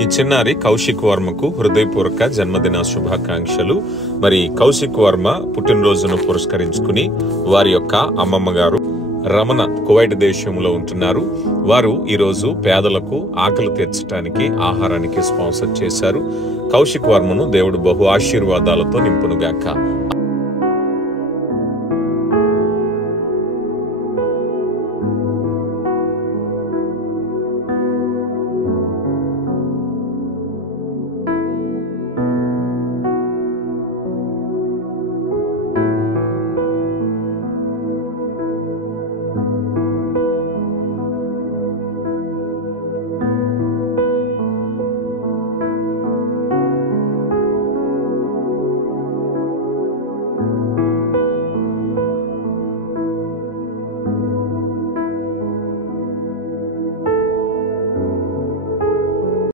ఈ చిన్నారి కౌశిక్ వర్మకు హృదయపూర్వక జన్మదిన శుభాకాంక్షలు. మరి కౌశిక్ వర్మ పుట్టినరోజును పురస్కరించుకుని వారి యొక్క అమ్మమ్మ గారు రమణ కువైట్ దేశంలో ఉంటున్నారు. వారు ఈరోజు పేదలకు ఆకలి తీర్చడానికి ఆహారానికి స్పాన్సర్ చేశారు. కౌశిక్ వర్మను దేవుడు బహు ఆశీర్వాదాలతో నింపునుగాక.